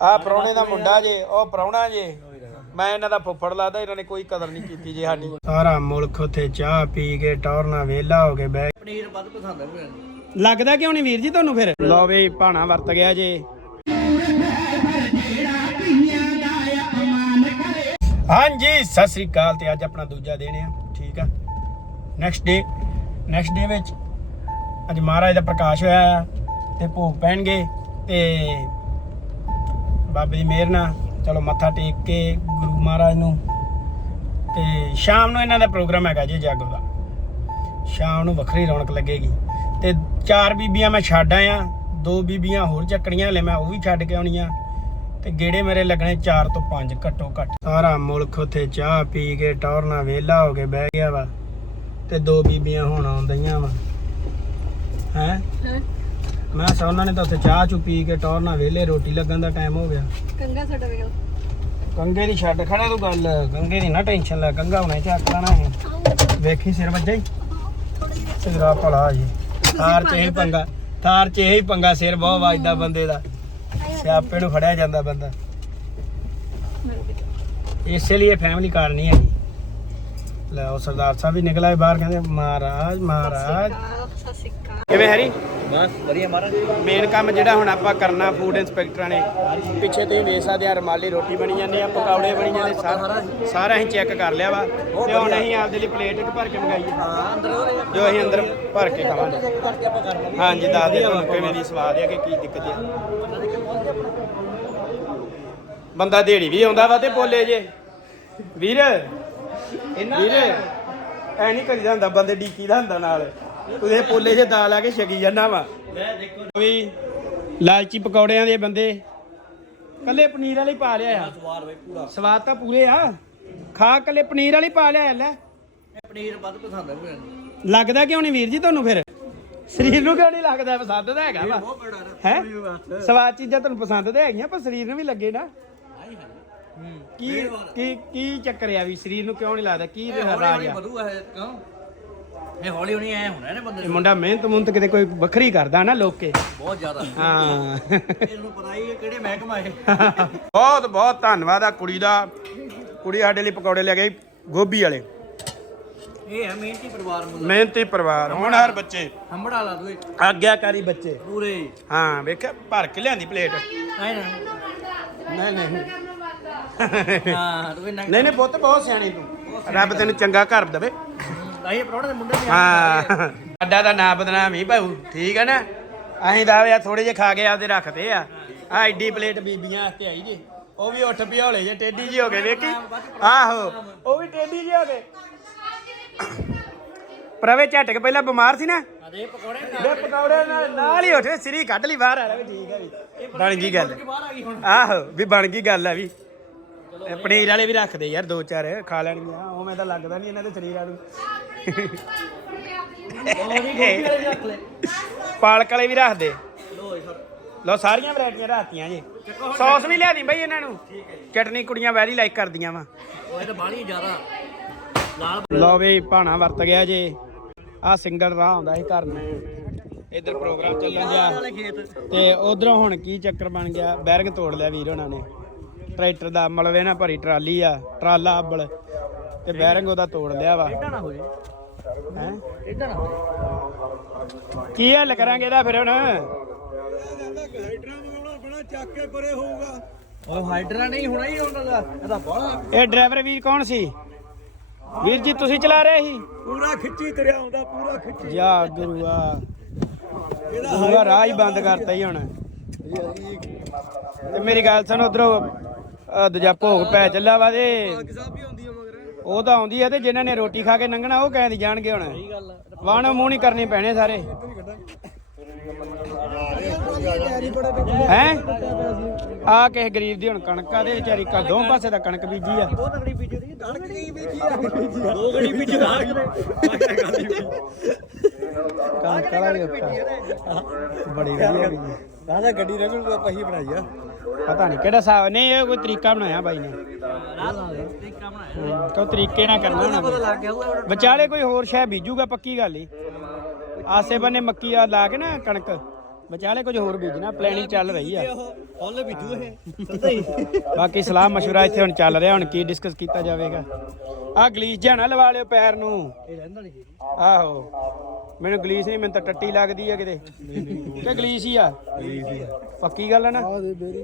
ਆ ਪ੍ਰਾਹੁਣੇ ਦਾ ਮੁੰਡਾ ਜੇ ਉਹ ਪ੍ਰਾਹੁਣਾ ਜੇ। ਮੈਂ ਇਹਨਾਂ ਦਾ ਫੁੱਫੜ ਲਾਦਾ ਇਹਨਾਂ ਨੇ ਕੋਈ ਕਦਰ ਨਹੀਂ ਕੀਤੀ ਜੇ ਸਾਡੀ। ਸਾਰਾ ਮੁਲਕ ਉੱਥੇ ਚਾਹ ਪੀ ਕੇ ਟੌਰਨਾ ਵੇਲਾ ਹੋ ਕੇ ਬਹਿ ਪਨੀਰ ਵੱਧ ਪਸੰਦ ਹੈ ਮੈਨੂੰ ਲੱਗਦਾ ਕਿਉਂ ਨਹੀਂ ਵੀਰ ਜੀ ਤੁਹਾਨੂੰ ਫਿਰ? ਲਓ ਵੀ ਭਾਣਾ ਵਰਤ ਗਿਆ ਜੇ। ਹਾਂਜੀ ਸਤਿ ਸ੍ਰੀ ਅਕਾਲ ਤੇ ਅੱਜ ਆਪਣਾ ਦੂਜਾ ਦਿਨ ਆ ਠੀਕ ਆ। ਨੈਕਸਟ ਡੇ ਨੈਕਸਟ ਡੇ ਵਿੱਚ ਅੱਜ ਮਹਾਰਾਜ ਦਾ ਪ੍ਰਕਾਸ਼ ਹੋਇਆ ਆ ਤੇ ਭੋਗ ਪੈਣਗੇ ਤੇ ਬਾਬੇ ਦੀ ਮਿਹਰ ਨਾਲ, ਚਲੋ ਮੱਥਾ ਟੇਕ ਕੇ ਗੁਰੂ ਮਹਾਰਾਜ ਨੂੰ ਤੇ ਸ਼ਾਮ ਨੂੰ ਇਹਨਾਂ ਦਾ ਪ੍ਰੋਗਰਾਮ ਹੈਗਾ ਜੀ ਜਾਗੋ ਦਾ। ਸ਼ਾਮ ਨੂੰ ਵੱਖਰੀ ਰੌਣਕ ਲੱਗੇਗੀ। ਤੇ ਚਾਰ ਬੀਬੀਆਂ ਮੈਂ ਛੱਡ ਆਇਆ, ਦੋ ਬੀਬੀਆਂ ਹੋਰ ਚੱਕਣੀਆਂ ਹਲੇ ਮੈਂ ਉਹ ਵੀ ਛੱਡ ਕੇ ਆਉਣੀਆਂ ਤੇ ਗੇੜੇ ਮੇਰੇ ਲੱਗਣੇ 4 ਤੋਂ 5 ਘੱਟੋ ਘੱਟ। ਸਾਰਾ ਮੁਲਕ ਉੱਥੇ ਚਾਹ ਪੀ ਕੇ ਟੌਰਨਾ ਵੇਲਾ ਹੋ ਕੇ ਬਹਿ ਗਿਆ ਵਾ। ਤੇ ਦੋ ਬੀਬੀਆਂ ਹੁਣ ਆਉਂਦੀਆਂ ਵਾ। ਹੈ? ਮੈਂ ਸਾ ਉਹਨਾਂ ਨੇ ਤਾਂ ਉੱਥੇ ਚਾਹ ਚੁ ਪੀ ਕੇ ਟੌਰਨਾ ਵੇਲੇ ਰੋਟੀ ਲੱਗਣ ਦਾ ਟਾਈਮ ਹੋ ਗਿਆ। ਕੰਗਾ ਸਾਡਾ ਵੇਖੋ ਕੰਗੇ ਦੀ ਛੱਡ ਖੜਾ ਤੂੰ ਗੱਲ ਕੰਗੇ ਦੀ ਨਾ ਟੈਨਸ਼ਨ ਲੈ ਕੰਗਾ ਹੁਣੇ ਚੱਕ ਲੈਣਾ ਹੈ ਵੇਖੀ ਸਿਰ ਵੱਜਾ? ਹੀ ਸਿਰਾ ਭਲਾ ਜੀ। ਥਾਰ ਚ ਇਹ ਪੰਗਾ ਥਾਰ ਚ ਇਹ ਪੰਗਾ ਸਿਰ ਬਹੁਤ ਵੱਜਦਾ ਬੰਦੇ ਦਾ। ਸਿਆਪੇ ਨੂੰ ਫੜਿਆ ਜਾਂਦਾ ਬੰਦਾ। ਇਸੇ ਲਈ ਫੈਮਿਲੀ ਕਾਰ ਨਹੀਂ ਹੈਗੀ। ਲੈ ਉਹ ਸਰਦਾਰ ਸਾਹਿਬ ਵੀ ਨਿਕਲ ਆਏ ਬਾਹਰ ਕਹਿੰਦੇ ਮਹਾਰਾਜ ਮਹਾਰਾਜ। ਕਿਵੇਂ ਹੈਰੀ? ਬਸ ਵਧੀਆ ਮਹਾਰਾਜ। ਮੇਨ ਕੰਮ ਜਿਹੜਾ ਹੁਣ ਆਪਾਂ ਕਰਨਾ ਫੂਡ ਇੰਸਪੈਕਟਰਾਂ ਨੇ। ਪਿੱਛੇ ਤੁਸੀਂ ਵੇਖ ਸਕਦੇ ਆ ਰਮਾਲੀ ਰੋਟੀ ਬਣੀ ਜਾਂਦੀ ਆ ਪਕੌੜੇ ਬਣੀ ਜਾਂਦੇ ਸਾਰਾ ਸਾਰਾ ਅਸੀਂ ਚੈੱਕ ਕਰ ਲਿਆ ਵਾ। ਤੇ ਹੁਣ ਅਸੀਂ ਆਪਦੇ ਲਈ ਪਲੇਟ ਇੱਕ ਭਰ ਕੇ ਮੰਗਾਈਏ। ਹਾਂ ਅੰਦਰ ਜੋ ਅਸੀਂ ਅੰਦਰ ਭਰ ਕੇ ਖਾਵਾਂਗੇ। ਹਾਂਜੀ ਦੱਸ ਦਿਓ ਤੁਹਾਨੂੰ ਕਿਵੇਂ ਦੀ ਸਵਾਦ ਆ ਕਿ ਕੀ ਦਿੱਕਤ ਆ। ਬੰਦਾ ਢੇੜੀ ਵੀ ਆਉਂਦਾ ਵਾ ਤੇ ਬੋਲੇ ਜੇ। ਵੀਰ ਵੀਰ ਐ ਨਹੀਂ ਕਰੀਦਾ ਹੁੰਦਾ ਬੰਦੇ ਡੀਕੀ ਦਾ ਹੁੰਦਾ ਨਾਲ। ਉਹਦੇ ਪੋਲੇ 'ਚ ਦਾਲ ਆ ਕੇ ਛਕੀ ਜਾਂਦਾ ਵਾ। ਦੇਖੋ ਵੀ ਲਾਲਚੀ ਪਕੌੜਿਆਂ ਦੇ ਬੰਦੇ ਕੱਲੇ ਪਨੀਰ ਵਾਲੇ ਪਾ ਲਿਆ ਆ। ਸਵਾਦ ਬਈ ਪੂਰਾ। ਸਵਾਦ ਤਾਂ ਪੂਰੇ ਆ। ਖਾ ਕੱਲੇ ਪਨੀਰ ਵਾਲੇ ਪਾ ਲਿਆ ਲੈ। ਪਨੀਰ ਵੱਧ ਪਸੰਦ ਹੈ ਮੈਨੂੰ ਲੱਗਦਾ ਕਿਉਂ ਨਹੀਂ ਵੀਰ ਜੀ ਤੁਹਾਨੂੰ ਫਿਰ? ਸਰੀਰ ਨੂੰ ਕਿਉਂ ਨਹੀਂ ਲੱਗਦਾ? ਪਸੰਦ ਤਾਂ ਹੈਗਾ ਵਾ। ਹੈ? ਸਵਾਦ ਚੀਜ਼ਾਂ ਤੁਹਾਨੂੰ ਪਸੰਦ ਤਾਂ ਹੈਗੀਆਂ ਪਰ ਸਰੀਰ ਨੂੰ ਵੀ ਲੱਗੇ ਨਾ। ਕੀ ਕੀ ਕੀ ਚੱਕਰ ਆ ਵੀ ਸਰੀਰ ਨੂੰ ਕਿਉਂ ਨਹੀਂ ਲੱਗਦਾ? ਕੀ ਇਹ ਰਾਜ ਹੌਲੀ ਆ? ਵਧੂ ਹੈ ਕਿਉਂ? ਇਹ ਹੌਲੀ ਹੌਲੀ ਐ ਹੋਣਾ ਇਹਨੇ ਬੰਦੇ ਇਹ ਨੂੰ। ਮੁੰਡਾ ਮਿਹਨਤ ਮੁੰਤ ਕਿਤੇ ਕੋਈ ਵੱਖਰੀ ਕਰਦਾ ਨਾ ਲੋਕੇ ਬਹੁਤ ਜ਼ਿਆਦਾ। ਹਾਂ। ਇਹਨੂੰ ਪਤਾ ਹੀ ਹੈ ਕਿਹੜੇ ਮਹਿਕਮਾ ਇਹ। ਬਹੁਤ ਬਹੁਤ ਧੰਨਵਾਦ ਆ ਕੁੜੀ ਦਾ। ਕੁੜੀ ਸਾਡੇ ਲਈ ਪਕੌੜੇ ਲੈ ਗਈ ਗੋਭੀ ਵਾਲੇ। ਇਹ ਹੈ ਮਿਹਨਤੀ ਪਰਿਵਾਰ ਮੁੰਡਾ। ਮਿਹਨਤੀ ਪਰਿਵਾਰ। ਹੋਣਹਾਰ ਬੱਚੇ। ਹੰਬੜਾ ਲਾ ਦੂਏ। ਆਗਿਆਕਾਰੀ ਬੱਚੇ। ਪੂਰੇ। ਹਾਂ ਵੇਖ ਭਰ ਕੇ ਲਿਆਂਦੀ ਪਲੇਟ। ਆਏ ਨਾ। ਨਹੀਂ ਨਹੀਂ। ਹਾਂ ਤੂੰ ਇੰਨਾ ਨਹੀਂ ਨਹੀਂ ਪੁੱਤ ਬਹੁਤ ਸਿਆਣੀ ਤੂੰ। ਰੱਬ ਤੈਨੂੰ ਚੰਗਾ ਘਰ ਦੇਵੇ। ਆਈ ਪ੍ਰਾਹੁਣੇ ਦੇ ਮੁੰਡੇ ਨੇ ਹਾਂ। ਅੱਡਾ ਦਾ ਨਾਂ ਬਦਨਾਮ ਹੀ ਭਾਊ ਠੀਕ ਹੈ ਨਾ? ਅਸੀਂ ਤਾਂ ਆ ਥੋੜੇ ਜਿਹੇ ਖਾ ਕੇ ਆਪਦੇ ਰੱਖਦੇ ਆ। ਆ ਐਡੀ ਪਲੇਟ ਬੀਬੀਆਂ ਵਾਸਤੇ ਆਈ ਜੇ। ਉਹ ਵੀ ਉੱਠ ਪਿਓਲੇ ਜੇ ਟੇਢੀ ਜੀ ਹੋ ਗਏ ਵੇਖੀ? ਆਹੋ ਉਹ ਵੀ ਟੇਢੀ ਜੀ ਹੋ ਗਏ। ਪ੍ਰਵੇ ਝਟਕ ਪਹਿਲਾਂ ਬਿਮਾਰ ਸੀ ਨਾ? ਆ ਦੇ ਪਕੌੜੇ ਦੇ ਪਕੌੜੇ ਨਾਲ ਨਾਲ ਹੀ ਉੱਠੇ ਸਿਰੀ ਕੱਢ ਲਈ ਬਾਹਰ ਆ ਲੈ ਵੀ ਠੀਕ ਹੈ ਵੀ। ਬਣ ਗਈ ਗੱਲ। ਬਾਹਰ ਆ ਗਈ ਹੁਣ। ਆਹੋ ਵੀ ਬਣ ਗਈ ਗੱਲ ਆ ਵੀ। ਪਨੀਰ ਵਾਲੇ ਵੀ ਰੱਖਦੇ ਯਾਰ ਦੋ ਚਾਰ ਖਾ ਲੈਣਗੀਆਂ। ਉਹ ਮੈਂ ਤਾਂ ਲੱਗਦਾ ਨਹੀਂ ਇਹਨਾਂ ਦੇ ਸਰੀਰਾਂ ਨੂੰ ਪਾਲਕ ਵਾਲੇ ਵੀ ਰੱਖਦੇ। ਲੋ ਸਰ। ਲੋ ਸਾਰੀਆਂ ਵੈਰਾਈਟੀਆਂ ਰੱਖਤੀਆਂ ਜੀ। ਸੌਸ ਵੀ ਲਿਆ ਦੀ ਬਈ ਇਹਨਾਂ ਨੂੰ। ਚਟਨੀ ਕੁੜੀਆਂ ਵੈਰੀ ਲਾਈਕ ਕਰਦੀਆਂ ਵਾ। ਉਹ ਤਾਂ ਬਾਹਲੀ ਜ਼ਿਆਦਾ ਲੋ ਵੀ ਭਾਣਾ ਵਰਤ ਗਿਆ ਜੇ। ਆ ਸਿੰਗਲ ਰਾਹ ਆਉਂਦਾ ਸੀ ਘਰ ਨੂੰ। ਇੱਧਰ ਪ੍ਰੋਗਰਾਮ ਚੱਲਣ ਜਾ। ਤੇ ਉਧਰੋਂ ਹੁਣ ਕੀ ਚੱਕਰ ਬਣ ਗਿਆ? ਬੈਰਗ ਤੋੜ ਲਿਆ ਵੀਰ ਉਹਨਾਂ ਨੇ। ਟਰੈਕਟਰ ਦਾ ਮਲਵੇ ਨਾਲ ਭਰੀ ਟਰਾਲੀ ਆ ਟਰਾਲਾ ਅੱਬਲ ਤੇ ਬੈਰੰਗ ਉਹਦਾ ਤੋੜ ਲਿਆ ਵਾ। ਟੇਢਾ ਨਾ ਹੋ ਜੇ। ਹੈ? ਟੇਢਾ ਨਾ ਹੋ ਕੀ ਹੱਲ ਕਰਾਂਗੇ ਇਹਦਾ ਫਿਰ ਹੁਣ? ਉਹ ਹਾਈਡਰਾ ਨਹੀਂ ਹੋਣਾ ਹੀ ਉਹਨਾਂ ਦਾ ਇਹਦਾ ਬਾਹਲਾ ਇਹ ਡਰਾਈਵਰ ਵੀਰ ਕੌਣ ਸੀ? ਵੀਰ ਜੀ ਤੁਸੀਂ ਚਲਾ ਰਹੇ ਸੀ? ਪੂਰਾ ਖਿੱਚੀ ਤੁਰਿਆ ਆਉਂਦਾ ਪੂਰਾ ਖਿੱਚੀ। ਜਾ ਗੁਰੂਆ ਗੁਰੂਆ ਰਾਹ ਹੀ ਬੰਦ ਕਰਤਾ ਹੀ ਹੁਣ। ਤੇ ਮੇਰੀ ਗੱਲ ਸੁਣ ਉਧਰੋਂ ਦੂਜਾ ਭੋਗ ਪੈ ਚੱਲਾ ਵਾ ਤੇ ਸਾਹਿਬ ਵੀ ਆਉਂਦੀ ਆ ਮਗਰ। ਉਹ ਤਾਂ ਆਉਂਦੀ ਆ ਤੇ ਜਿਨ੍ਹਾਂ ਨੇ ਰੋਟੀ ਖਾ ਕੇ ਲੰਘਣਾ ਉਹ ਕਹਿੰਦੀ ਜਾਣਗੇ ਹੁਣ। ਗੱਲ ਆ। ਵਾਣ ਮੂੰਹ ਨਹੀਂ ਕਰਨੇ ਪੈਣੇ ਸਾਰੇ। ਹੈ? ਆ ਕਿਸੇ ਗਰੀਬ ਦੀ ਹੁਣ ਕਣਕਾਂ ਦੇ ਵਿਚਾਰੀ ਕਾ ਦੋ ਪਾਸੇ ਦਾ ਕਣਕ ਬੀਜੀ ਆ। ਬਹੁਤ ਤਗੜੀ ਬੀਜੀ ਦੀ ਕਣਕ ਕੀ ਬੀਜੀ ਆ। ਦੋ ਗੜੀ ਬੀਜੀ ਦਾ ਕਣਕ ਵਾਲਾ ਬੜੀ ਵਧੀਆ ਬੀਜੀ ਰਾਜਾ ਗੱਡੀ ਰਗੜ ਨੂੰ ਆਪਾਂ ਹੀ ਬਣਾਈ ਆ। ਪਤਾ ਨਹੀਂ ਕਿਹੜਾ ਹਿਸਾਬ ਨਹੀਂ ਇਹ ਕੋਈ ਤਰੀਕਾ ਬਣਾਇਆ ਬਾਈ ਨੇ। ਤਰੀਕਾ ਬਣਾਇਆ ਤਰੀਕੇ ਨਾਲ ਕਰਨਾ ਹੋਣਾ ਵਿਚਾਲੇ ਕੋਈ ਹੋਰ ਸ਼ੈ ਬੀਜੂਗਾ ਪੱਕੀ ਗੱਲ ਹੀ ਆਸੇ ਬੰਨੇ ਮੱਕੀ ਆ ਲਾ ਕੇ ਨਾ ਕਣਕ ਵਿਚਾਲੇ ਕੁਝ ਹੋਰ ਬੀਜਣਾ ਪਲੈਨਿੰਗ ਚੱਲ ਰਹੀ ਆ। ਫੁੱਲ ਬਿਜੂ ਇਹ। ਬਾਕੀ ਸਲਾਹ ਮਸ਼ਵਰਾ ਇੱਥੇ ਹੁਣ ਚੱਲ ਰਿਹਾ ਹੁਣ ਕੀ ਡਿਸਕਸ ਕੀਤਾ ਜਾਵੇਗਾ। ਆ ਗਲੀਸ ਜਿਹਾ ਨਾ ਲਵਾ ਲਿਓ ਪੈਰ ਨੂੰ। ਆਹੋ। ਮੈਨੂੰ ਗਲੀਸ ਨਹੀਂ ਮੈਨੂੰ ਤਾਂ ਟੱਟੀ ਲੱਗਦੀ ਆ ਕਿਤੇ। ਕਿ ਗਲੀਸ ਹੀ ਆ। ਪੱਕੀ ਗੱਲ ਆ ਨਾ?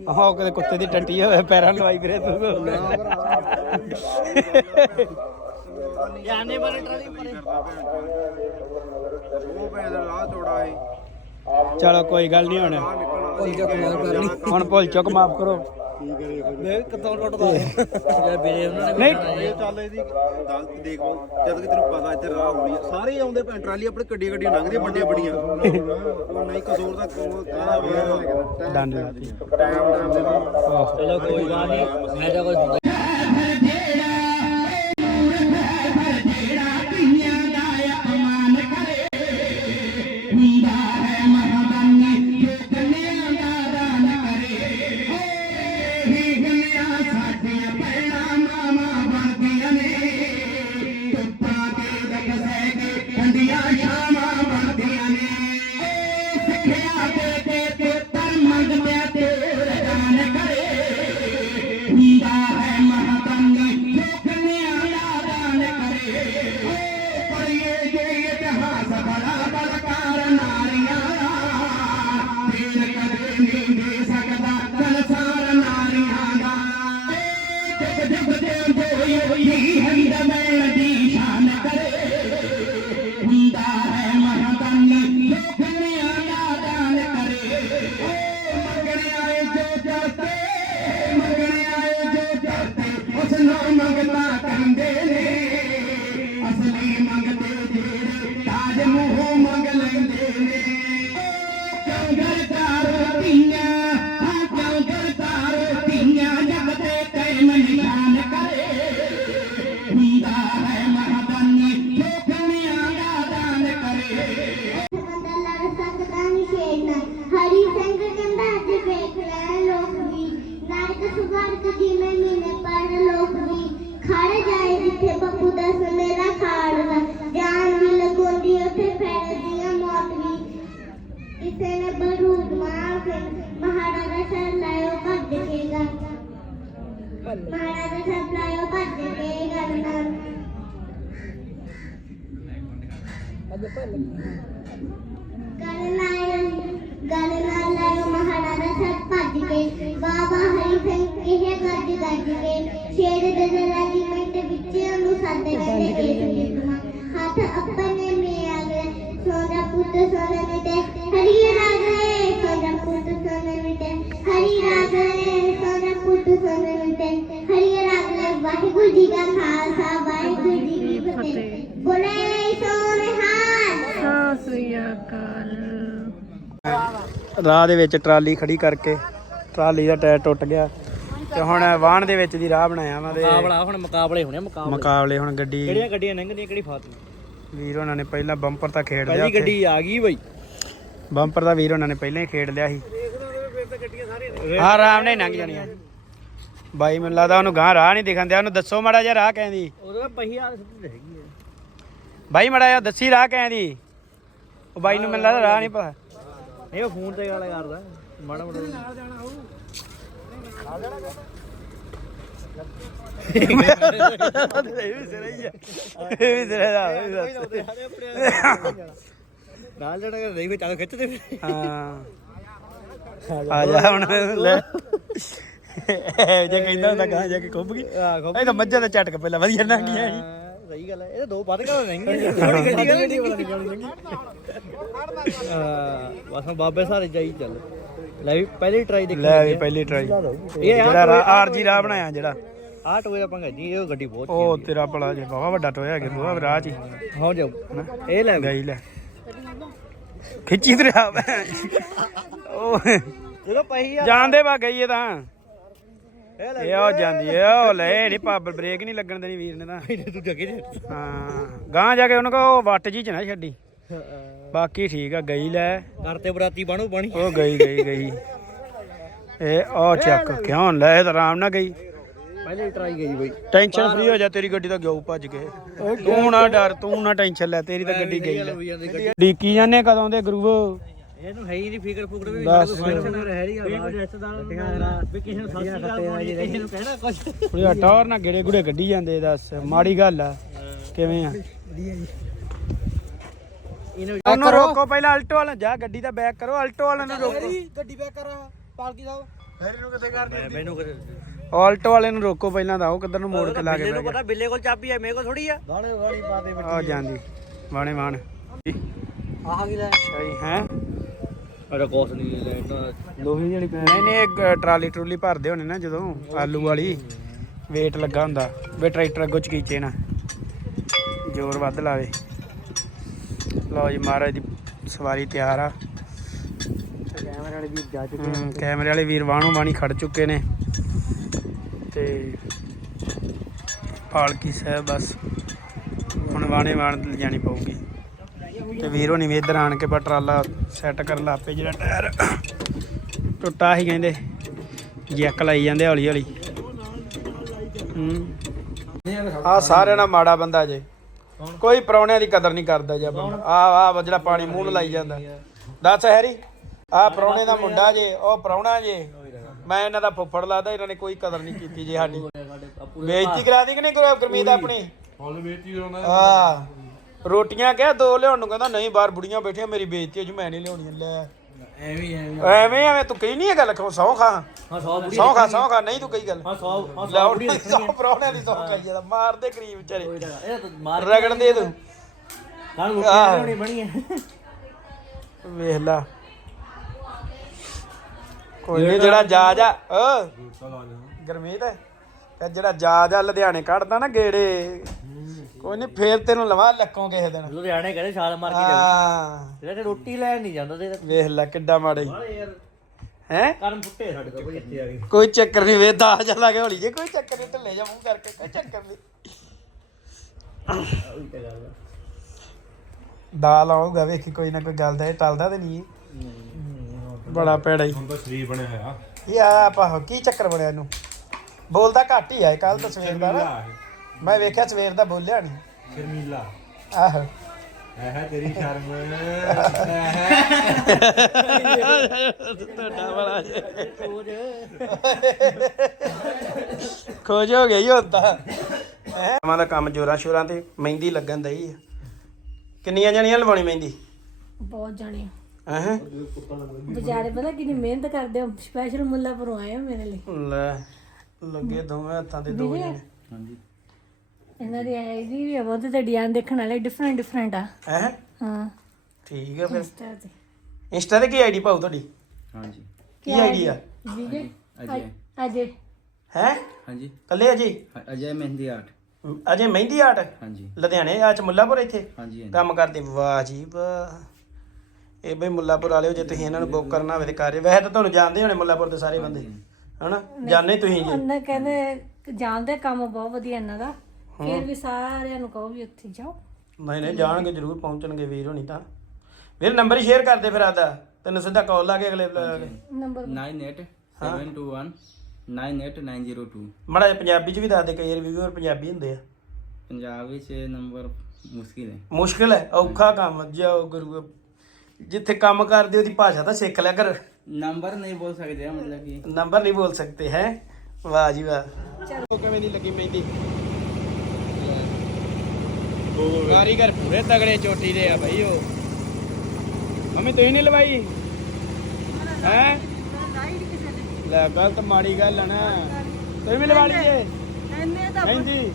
ਆਹੋ ਕਦੇ ਕੁੱਤੇ ਦੀ ਟੱਟੀ ਹੋਵੇ ਪੈਰਾਂ ਨੂੰ ਫਿਰੇ ਤੂੰ। ਯਾਨੇ ਪਰ ਟਰਾਲੀ ਪਰੇ। ਉਹ ਦਾ ਰਾਹ ਚੌੜਾ ਹੈ ਚਲੋ ਕੋਈ ਗੱਲ ਨਹੀਂ ਹੁਣ ਭੁੱਲ ਕਰਨੀ ਹੁਣ ਭੁੱਲ ਚੁੱਕ ਮਾਫ ਕਰੋ। ਮੈਂ ਕਿਤੋਂ ਟੁੱਟਦਾ ਯਾਰ ਬੇਰੇ ਉਹਨਾਂ ਨੇ ਨਹੀਂ ਇਹ ਚੱਲ ਇਹਦੀ ਗੱਲ ਦੇਖ ਲਓ ਜਦ ਕਿ ਤੈਨੂੰ ਪਤਾ ਇੱਥੇ ਰਾਹ ਹੋਣੀ ਆ। ਸਾਰੇ ਆਉਂਦੇ ਭੈਣ ਟਰਾਲੀ ਆਪਣੇ ਗੱਡੀਆਂ ਗੱਡੀਆਂ ਲੰਘਦੀਆਂ ਵੱਡੀਆਂ ਵੱਡੀਆਂ। ਉਹ ਨਹੀਂ ਕਸੂਰ ਦਾ ਕਾਹਦਾ ਵੇ ਡੰਡ ਟਾਈਮ ਟਾਈਮ ਦੇ ਨਾਲ ਚਲੋ ਕੋਈ ਗੱਲ ਨਹੀਂ ਮੈਂ ਤਾਂ ਕੁਝ ਮਾਰ ਕੇ ਮਹਾਰਾਜਾ ਦਾ ਸਰ ਲਾਇਓ ਭੱਜ ਕੇਗਾ ਮਹਾਰਾਜਾ ਸਰ ਲਾਇਓ ਭੱਜ ਕੇਗਾ ਨਾ ਗੱਲ ਨਾਲ ਗੱਲ ਨਾਲ ਲਾਇਓ ਮਹਾਰਾਜਾ ਸਾਹਿਬ ਭੱਜ ਕੇ ਬਾਬਾ ਹਰੀ ਸਿੰਘ ਇਹ ਗੱਜ ਗੱਜ ਕੇ ਸ਼ੇਰ ਦੇ ਰੈਜੀਮੈਂਟ ਵਿੱਚ ਉਹਨੂੰ ਸੱਦ ਕਹਿੰਦੇ ਇਸ ਨਿਤਮਾ ਹੱਥ ਆਪਣੇ ਮੇ ਆ ਵਾਹਿਗੁਰੂ ਜੀ ਖਾਲਸਾ ਵਾਹਿਗੁਰੂ ਜੀ ਕੀ ਫਤਿਹ ਬੋਲੇ ਰਾਹ ਦੇ ਵਿੱਚ ਟਰਾਲੀ ਖੜੀ ਕਰਕੇ ਟਰਾਲੀ ਦਾ ਟਾਇਰ ਟੁੱਟ ਗਿਆ ਤੇ ਹੁਣ ਵਾਹਣ ਦੇ ਵਿੱਚ ਦੀ ਰਾਹ ਬਣਾਇਆ ਵਾ ਤੇ ਮੁਕਾਬਲਾ ਹੁਣ ਮੁਕਾਬਲੇ ਹੋਣੇ ਮੁਕਾਬਲੇ। ਮੁਕਾਬਲੇ ਹੁਣ ਗੱਡੀ ਕਿਹੜੀਆਂ ਗੱਡੀਆਂ ਲੰਘਦੀਆਂ ਕਿਹੜੀ ਫਾਤ ਵੀਰ ਉਹਨਾਂ ਨੇ ਪਹਿਲਾਂ ਬੰਪਰ ਤਾਂ ਖੇਡ ਲਿਆ ਪਹਿਲੀ। ਗੱਡੀ ਆ ਗਈ ਬਈ। ਬੰਪਰ ਦਾ ਵੀਰ ਉਹਨਾਂ ਨੇ ਪਹਿਲਾਂ ਹੀ ਖੇਡ ਲਿਆ ਸੀ। ਹਾਂ ਆਰਾਮ ਨਾਲ ਹੀ ਲੰਘ ਜਾਣੀਆਂ। ਬਾਈ ਮੈਨੂੰ ਲੱਗਦਾ ਉਹਨੂੰ ਗਾਂ ਰਾਹ ਨਹੀਂ ਦਿਖਣ ਦਿਆ। ਉਹਨੂੰ ਦੱਸੋ ਮਾੜਾ ਜਿਹਾ ਰਾਹ ਕਹਿੰਦੀ ਉਹਦੇ ਵਿੱਚ ਪਹੀਆ ਸਿੱਧੀ ਹੈਗੀ ਹੈ ਬਾਈ ਮਾੜਾ ਜਿਹਾ ਦੱਸੀ ਰਾਹ ਕਹਿੰਦੀ ਉਹ ਬਾਈ ਨੂੰ ਮੈਨੂੰ ਲੱਗਦਾ ਰਾਹ ਨਹੀਂ ਪਤਾ। ਨਹੀਂ ਉਹ ਫੋਨ ਤੇ ਗੱਲ ਕਰਦਾ। ਮਾੜਾ ਮਾੜਾ ਇਹ ਵੀ ਸਿਰੇ ਹੀ ਆ। ਇਹ ਵੀ ਸਿਰੇ ਦਾ। ਨਾਲ ਜਣਾ ਕਰ ਰਹੀ ਵੀ ਚੱਲ ਖਿੱਚਦੇ ਫਿਰ ਹਾਂ। ਆ ਜਾ ਹੁਣ ਲੈ। ਜੇ ਕਹਿੰਦਾ ਹੁੰਦਾ ਗਾਂ ਜਾ ਕੇ ਖੁੱਭ ਗਈ। ਇਹ ਤਾਂ ਮੱਝਾਂ ਦਾ ਝਟਕ ਪਹਿਲਾਂ ਵਧੀਆ ਨਾ ਗਿਆ ਹਾਂ, ਸਹੀ ਗੱਲ ਹੈ। ਇਹ ਤਾਂ ਦੋ ਵੱਧ ਕਰ ਨਹੀਂ ਥੋੜੀ ਗੱਡੀ ਗੱਡੀ ਹਾਂ ਬਸ ਹੁਣ ਬਾਬੇ ਸਾਰੇ ਜਾਈ ਚੱਲ। ਲੈ ਵੀ ਪਹਿਲੀ ਟਰਾਈ ਦੇਖੀ ਲੈ ਵੀ ਪਹਿਲੀ ਟਰਾਈ ਇਹ ਜਿਹੜਾ ਆਰਜੀ ਰਾਹ ਬਣਾਇਆ ਜਿਹੜਾ। ਆ ਟੋਏ ਆਪਾਂ ਜੀ ਇਹ ਗੱਡੀ ਬਹੁਤ ਉਹ ਤੇਰਾ ਭਲਾ ਜੇ ਬਾਵਾ ਵੱਡਾ ਟੋਇਆ ਗਿਆ ਬੂਹਾ ਰਾਹ ਚ ਹੀ। ਹੋ ਜਾਓ। ਇਹ ਲੈ। ਗਈ ਲੈ। ਖਿੱਚੀ ਤੇ ਆ ਉਹ ਜਦੋਂ ਪਹੀ ਆ ਜਾਂਦੇ ਵਾ ਗਈ ਇਹ ਤਾਂ ਇਹ ਉਹ ਜਾਂਦੀ ਏ ਉਹ ਲੈ ਨਹੀਂ ਪਾਬਲ ਬ੍ਰੇਕ ਨਹੀਂ ਲੱਗਣ ਦੇਣੀ ਵੀਰ ਨੇ ਤਾਂ। ਤੂੰ ਜੱਗੇ ਜੇ ਹਾਂ ਗਾਂ ਜਾ ਕੇ ਉਹਨੂੰ ਕਹੋ ਵੱਟ ਜੀ ਚ ਨਾ ਛੱਡੀ। ਬਾਕੀ ਠੀਕ ਆ ਗਈ ਲੈ। ਕਰਤੇ ਬਰਾਤੀ ਬਣੂ ਬਣੀ। ਉਹ ਗਈ ਗਈ ਗਈ। ਇਹ ਉਹ ਚੱਕ ਕਿਉਂ ਲੈ ਤਾਂ ਆਰਾਮ ਨਾਲ ਗਈ। ਪਹਿਲੀ ਟਰਾਈ ਗਈ ਬਈ। ਟੈਨਸ਼ਨ ਫ੍ਰੀ ਹੋ ਜਾ ਤੇਰੀ ਗੱਡੀ ਤਾਂ ਗਿਓ ਭੱਜ ਕੇ। ਤੂੰ ਨਾ ਡਰ ਤੂੰ ਨਾ ਟੈਨਸ਼ਨ ਲੈ ਤੇਰੀ ਤਾਂ ਗੱਡੀ ਗਈ ਲੈ। ਡੀਕੀ ਜਾਂਦੇ ਕਦੋਂ ਦੇ ਗੁਰੂ? ਇਹਨੂੰ ਹੈ ਹੀ ਨਹੀਂ ਫਿਕਰ ਫੁਕਰ ਵੀ ਬਸ। ਫੰਕਸ਼ਨ ਹੈ ਹੀ ਆ। ਰਿਸ਼ਤੇਦਾਰ ਵੀ ਕਿਸੇ ਨੂੰ ਸੱਚੀ ਗੱਲ ਬੋਲਣੀ ਕਿਸੇ ਨੂੰ ਕਹਿਣਾ ਕੁਝ ਕੁੜੀਆ ਟੌਰ ਨਾ ਗੇੜੇ ਗੁੜੇ ਗੱਡੀ ਜਾਂਦੇ ਦੱਸ। ਮਾੜੀ ਗੱਲ ਆ। ਕਿਵੇਂ ਆ? ਇਹਨੂੰ ਰੋਕੋ ਪਹਿਲਾਂ ਅਲਟੋ ਵਾਲਾ। ਜਾ ਗੱਡੀ ਦਾ ਬੈਕ ਕਰੋ ਅਲਟੋ ਵਾਲੇ ਨੂੰ ਰੋਕੋ। ਗੱਡੀ ਬੈਕ ਕਰ ਪਾਲਕੀ ਸਾਹਿਬ। ਫੇਰ ਇਹਨੂੰ ਕਿੱਥੇ ਕਰ ਮੈਨੂੰ ਆਲਟੋ ਵਾਲੇ ਨੂੰ ਰੋਕੋ ਪਹਿਲਾਂ ਤਾਂ ਉਹ ਕਿੱਧਰ ਨੂੰ ਮੋੜ ਕੇ ਲਾ ਕੇ ਬਿੱਲੇ ਬਹਿ ਨੂੰ ਪਤਾ ਬਿੱਲੇ ਕੋਲ ਚਾਬੀ ਹੈ ਮੇਰੇ ਕੋਲ ਥੋੜੀ ਆ। ਗਾਣੇ ਗਾਣੀ ਪਾਦੇ ਆ ਜਾਂਦੀ ਬਾਣੇ ਬਾਣ ਆਹ ਕੀ ਲੈ? ਸਹੀ ਹੈ? ਅਰੇ ਕੋਸ ਨਹੀਂ ਲੈਣਾ ਲੋਹੇ ਜਿਹੜੀ ਨਹੀਂ ਨਹੀਂ ਇੱਕ ਟਰਾਲੀ ਟਰੂਲੀ ਭਰਦੇ ਹੋਣੇ ਨਾ ਜਦੋਂ ਆਲੂ ਵਾਲੀ। weight ਲੱਗਾ ਹੁੰਦਾ ਵੇ ਟਰੈਕਟਰ ਅੱਗੋਂ ਚਕੀਚੇ ਨਾ। ਜ਼ੋਰ ਵੱਧ ਲਾਵੇ। ਲਓ ਜੀ ਮਹਾਰਾਜ ਦੀ ਸਵਾਰੀ ਤਿਆਰ ਆ। ਕੈਮਰੇ ਵਾਲੇ ਵੀ ਜਾ ਹਮ, ਕੈਮਰੇ ਵਾਲੇ ਵੀਰ ਵਾਣੋ ਬਾਣੀ ਖੜ ਚੁੱਕੇ ਨੇ। ਤੇ ਪਾਲਕੀ ਸਾਹਿਬ ਬਸ ਹੁਣ ਵਾਣੇ ਵਾਣ ਲਿਜਾਣੀ ਪਊਗੀ। ਤੇ ਵੀਰੋ ਨਹੀਂ ਵੀ ਆਣ ਕੇ ਪਾ ਸੈੱਟ ਕਰਨ ਲੱਪੇ ਜਿਹੜਾ ਟਾਇਰ। ਟੁੱਟਾ ਸੀ ਕਹਿੰਦੇ, ਜੈਕ ਲਾਈ ਜਾਂਦੇ ਹੌਲੀ ਹੌਲੀ। ਹੂੰ। ਆ ਸਾਰਿਆਂ ਨਾਲ ਮਾੜਾ ਬੰਦਾ ਜੇ। ਕੋਈ ਪਰੌਣਿਆਂ ਦੀ ਕਦਰ ਨਹੀਂ ਕਰਦਾ ਜੇ ਬੰਦਾ। ਆ ਆ ਜਿਹੜਾ ਪਾਣੀ ਮੂੰਹ ਨੂੰ ਲਾਈ ਜਾਂਦਾ। ਦੱਸ ਹੈਰੀ ਆ ਪਰੌਣੇ ਦਾ ਮੁੰਡਾ ਜੇ, ਉਹ ਪਰੌਣਾ ਜੇ। ਮੈਂ ਇਹਨਾਂ ਦਾ ਫੁੱਫੜ ਲਾਦਾ ਇਹਨਾਂ ਨੇ ਕੋਈ ਕਦਰ ਨਹੀਂ ਕੀਤੀ ਜੇ ਸਾਡੀ। ਬੇਇੱਜ਼ਤੀ ਕਰਾ ਦੀ ਕਿ ਨਹੀਂ ਗੁਰੂ ਗੁਰਮੀਤ ਆਪਣੀ? ਹਾਲ ਬੇਇੱਜ਼ਤੀ ਕਰਾਉਣਾ ਰੋਟੀਆਂ ਕਿਹਾ ਦੋ ਲਿਆਉਣ ਨੂੰ ਕਹਿੰਦਾ ਨਹੀਂ ਬਾਹਰ ਬੁੜੀਆਂ ਬੈਠੀਆਂ ਮੇਰੀ ਬੇਇੱਜ਼ਤੀ ਅੱਜ ਮੈਂ ਨਹੀਂ ਲਿਆਉਣੀ ਲੈ। ਐਵੇਂ ਐਵੇਂ ਐਵੇਂ ਐਵੇਂ ਤੂੰ ਕਹੀ ਨਹੀਂ ਇਹ ਗੱਲ ਸੌ ਖਾ। ਹਾਂ 100 ਬੁੜੀ ਸੌ ਖਾ ਸੌ ਖਾ ਨਹੀਂ ਤੂੰ ਕਹੀ ਗੱਲ। ਹਾਂ 100 ਹਾਂ 100 ਲੈ ਬੁੜੀ ਹੁਣ ਸੌ ਪਰੌਣਿਆਂ ਦੀ ਸੌ ਖਾਈ ਜਾਂਦਾ ਮਾਰਦੇ ਗਰੀਬ ਵਿਚਾਰੇ। ਇਹ ਤਾਂ ਮਾਰ ਰਗੜ ਦੇ ਤੂੰ। ਨਾਲ। ਰੋਟੀ ਬਣੀ ਹੈ। ਵੇਖ ਲਾ। ਕੋਈ ਨਹੀਂ ਜਿਹੜਾ ਜਾ ਜਾ ਓ। ਗਰਮੀਤ ਤੇ ਜਿਹੜਾ ਜਾ ਜਾ ਲੁਧਿਆਣੇ ਕੱਢਦਾ ਨਾ ਗੇੜੇ। ਕੋਈ ਨਹੀਂ ਫੇਰ ਤੈਨੂੰ ਲਵਾ ਲੱਕੋਂ ਕਿਸੇ ਦਿਨ। ਲੁਧਿਆਣੇ ਕਹਿੰਦੇ ਛਾਲ ਮਾਰ ਕੇ ਹਾਂ। ਜਿਹੜਾ ਰੋਟੀ ਲੈਣ ਨਹੀਂ ਜਾਂਦਾ ਤੇ ਵੇਖ ਲੈ ਕਿੱਡਾ ਮਾੜਾ ਹੈ। ਕਰਮ ਫੁੱਟੇ ਸਾਡੇ ਕੋਲ ਕਿੱਥੇ ਆ ਗਏ ਕੋਈ ਚੱਕਰ ਨਹੀਂ ਵੇ ਦਾ ਜਾ ਲਾ ਕੇ ਹੌਲੀ ਜੇ ਕੋਈ ਚੱਕਰ ਨਹੀਂ ਢੱਲੇ ਜਾ ਮੂੰਹ ਕਰਕੇ ਕੋਈ ਚੱਕਰ ਨਹੀਂ। ਉਲਟਾ ਗੱਲ ਦਾ ਲਾਉਂਗਾ ਵੇਖੀ ਕੋਈ ਨਾ ਕੋਈ ਗੱਲ ਦਾ ਇਹ ਟਲਦਾ ਤੇ ਨਹੀਂ। ਇਹ। ਬੜਾ ਪੈੜਾ ਹੀ। ਹੁਣ ਤਾਂ ਸਰੀਰ ਬਣਿਆ ਹੋਇਆ। ਇਹ ਆ ਆਪਾਂ ਕੀ ਚੱਕਰ ਬਣਿਆ ਇਹਨੂੰ? ਬੋਲਦਾ ਘੱਟ ਹੀ ਆ ਕੱਲ ਤਾਂ ਸਵੇਰ ਦਾ ਨਾ। ਮੈਂ ਵੇਖਿਆ ਸਵੇਰ ਦਾ ਬੋਲਿਆ ਨਹੀਂ। ਸ਼ਰਮੀਲਾ। ਆਹੋ। ਐ ਹੈ ਤੇਰੀ ਸ਼ਰਮ। ਤੁਹਾਡਾ ਬੜਾ ਖੋਜ ਹੋ ਗਈ ਹੁਣ ਤਾਂ। ਹੈ? ਮਾਂ ਦਾ ਕੰਮ ਜੋਰਾਂ ਸ਼ੋਰਾਂ ਤੇ ਮਹਿੰਦੀ ਲੱਗਣ ਦਈ ਆ। ਕਿੰਨੀਆਂ ਜਣੀਆਂ ਲਵਾਉਣੀ ਮਹਿੰਦੀ? ਬਹੁਤ ਜਾਣੇ। ਹੈ? ਵਿਚਾਰੇ ਪਤਾ ਕਿੰਨੀ ਮਿਹਨਤ ਕਰਦੇ ਆ ਸਪੈਸ਼ਲ ਮੁੱਲਾਪੁਰੋਂ ਆਏ ਆ ਮੇਰੇ ਲਈ। ਲੈ ਲੱਗੇ ਦੋਵੇਂ ਹੱਥਾਂ ਦੇ ਦੋ ਜਣੇ। ਇਹਨਾਂ ਦੀ ਆਈਡੀ ਵੀ ਆ ਬਹੁਤ ਤੇ ਡਿਜ਼ਾਈਨ ਦੇਖਣ ਵਾਲੇ ਡਿਫਰੈਂਟ ਡਿਫਰੈਂਟ ਆ। ਹੈ? ਹਾਂ। ਠੀਕ ਆ ਫਿਰ। ਇੰਸਟਾ ਤੇ। ਇੰਸਟਾ ਤੇ ਕੀ ਆਈਡੀ ਪਾਉ ਤੁਹਾਡੀ? ਹਾਂਜੀ। ਕੀ ਆਈਡੀ ਆ? ਵਿਜੇ ਅਜੇ। ਅਜੇ। ਹੈ? ਹਾਂਜੀ। ਕੱਲੇ ਅਜੀ? ਹ- ਅਜੇ ਮਹਿੰਦੀ ਆਰਟ ਅਜੇ ਮਹਿੰਦੀ ਆਰਟ ਹਾਂਜੀ। ਲੁਧਿਆਣੇ ਆ ਚ ਮੁੱਲਾਪੁਰ ਇੱਥੇ? ਹਾਂਜੀ ਹਾਂਜੀ। ਕੰਮ ਕਰਦੇ ਵਾਹ ਜੀ ਵਾਹ। ਇਹ ਬਈ ਮੁੱਲਾਪੁਰ ਵਾਲਿਓ ਜੇ ਤੁਸੀਂ ਇਹਨਾਂ ਨੂੰ ਬੁੱਕ ਕਰਨਾ ਹੋਵੇ ਤੇ ਕਰੇ ਵੈਸੇ ਤਾਂ ਤੁਹਾਨੂੰ ਜਾਣਦੇ ਹੋਣੇ ਮੁੱਲਾਪੁਰ ਦੇ ਸਾਰੇ ਬੰਦੇ ਹਨਾ? ਜਾਣੇ ਤੁਸੀਂ ਜੀ। ਉਹਨਾਂ ਕਹਿੰਦੇ ਜਾਣਦੇ ਕੰਮ ਬਹੁਤ ਵਧੀਆ ਇਹਨਾਂ ਦਾ। ਫਿਰ ਵੀ ਸਾਰਿਆਂ ਨੂੰ ਕਹੋ ਵੀ ਉੱਥੇ ਜਾਓ। ਨਹੀਂ ਨਹੀਂ ਜਾਣਗੇ ਜ਼ਰੂਰ ਪਹੁੰਚਣਗੇ ਵੀਰ ਹੋਣੀ ਤਾਂ। ਵੀਰ ਨੰਬਰ ਹੀ ਸ਼ੇਅਰ ਕਰਦੇ ਫਿਰ ਆਦਾ ਤੈਨੂੰ ਸਿੱਧਾ ਕਾਲ ਲਾ ਕੇ ਅਗਲੇ ਨੰਬਰ 9871 98902 ਮੜਾ ਪੰਜਾਬੀ ਚ ਵੀ ਦੱਸ ਦੇ ਕਈ ਰਿਵਿਊਅਰ ਪੰਜਾਬੀ ਹੁੰਦੇ ਆ। ਪੰਜਾਬ ਵਿੱਚ ਨੰਬਰ ਮੁਸ਼ਕਿਲ ਹੈ। ਮੁਸ਼ਕਿਲ ਹੈ ਔਖਾ ਕੰਮ ਜਾਓ ਗੁਰੂ ਜਿੱਥੇ ਕੰਮ ਕਰਦੇ ਉਹਦੀ ਭਾਸ਼ਾ ਤਾਂ ਸਿੱਖ ਲਿਆ ਕਰ। ਨੰਬਰ ਨਹੀਂ ਬੋਲ ਸਕਦੇ ਆ ਮਤਲਬ ਕਿ। ਨੰਬਰ ਨਹੀਂ ਬੋਲ ਸਕਤੇ ਹੈ? ਵਾਹ ਜੀ ਵਾਹ। ਚਲੋ ਕਿਵੇਂ ਦੀ ਲੱਗੀ ਮਹਿੰਦੀ? ਕਾਰੀਗਰ ਪੂਰੇ ਤਗੜੇ ਚੋਟੀ ਦੇ ਆ ਭਾਈ ਉਹ। ਅਮੀ ਤੁਸੀਂ ਨਹੀਂ ਲਵਾਈ? ਹੈ? ਲੈ ਗਲਤ ਮਾੜੀ ਗੱਲ ਆ ਨਾ। ਤੁਸੀਂ ਵੀ ਲਵਾ ਲਈਏ। ਇੰਨੇ ਤਾਂ ਹਾਂਜੀ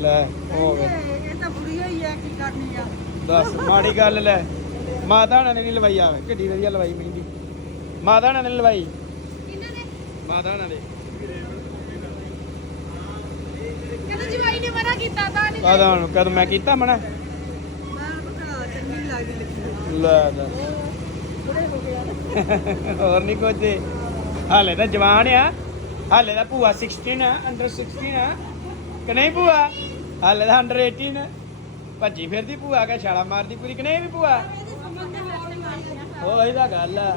ਲੈ ਹੋ ਗਏ। ਇਹ ਤਾਂ ਬੁਰੀ ਹੋਈ ਹੈ ਕੀ ਕਰਨੀ ਆ। ਦੱਸ ਮਾੜੀ ਗੱਲ ਲੈ। ਮਾਤਾ ਹਣਾ ਨੇ ਨਹੀਂ ਲਵਾਈ ਆਵੇ ਕਿੱਡੀ ਵਧੀਆ ਲਵਾਈ ਮਹਿੰਦੀ ਮਾਤਾ ਹਣਾ ਨੇ ਲਵਾਈ। ਇਹਨਾਂ ਨੇ? ਮਾਤਾ ਹਣਾ ਨੇ ਕਹਿੰਦੇ ਜਵਾਈ ਨੇ ਮਨਾ ਕੀਤਾ ਤਾਂ ਨਹੀਂ ਕਾਦਾ ਹੁਣ ਕਦ ਮੈਂ ਕੀਤਾ ਮਣਾ ਮੈਂ ਬਖਾ ਚੰਗੀ ਲੱਗਦੀ ਲੱਗੀ ਲੈ ਦੱਸ ਬੁਰੇ ਹੋ ਗਿਆ ਹੋਰ ਨਹੀਂ ਕੁਝ ਹਾਲੇ ਤਾਂ ਜਵਾਨ ਆ। ਹਾਲੇ ਤਾਂ ਭੂਆ 16 ਆ ਅੰਡਰ 16 ਆ। ਕਿ ਨਹੀਂ ਭੂਆ? ਹਾਲੇ ਤਾਂ ਅੰਡਰ 18 ਆ। ਭੱਜੀ ਫਿਰਦੀ ਭੂਆ ਕਾ ਛਾਲਾ ਮਾਰਦੀ ਪੂਰੀ ਕਿ ਨਹੀਂ ਵੀ ਭੂਆ? ਉਹ ਤਾਂ ਗੱਲ ਆ।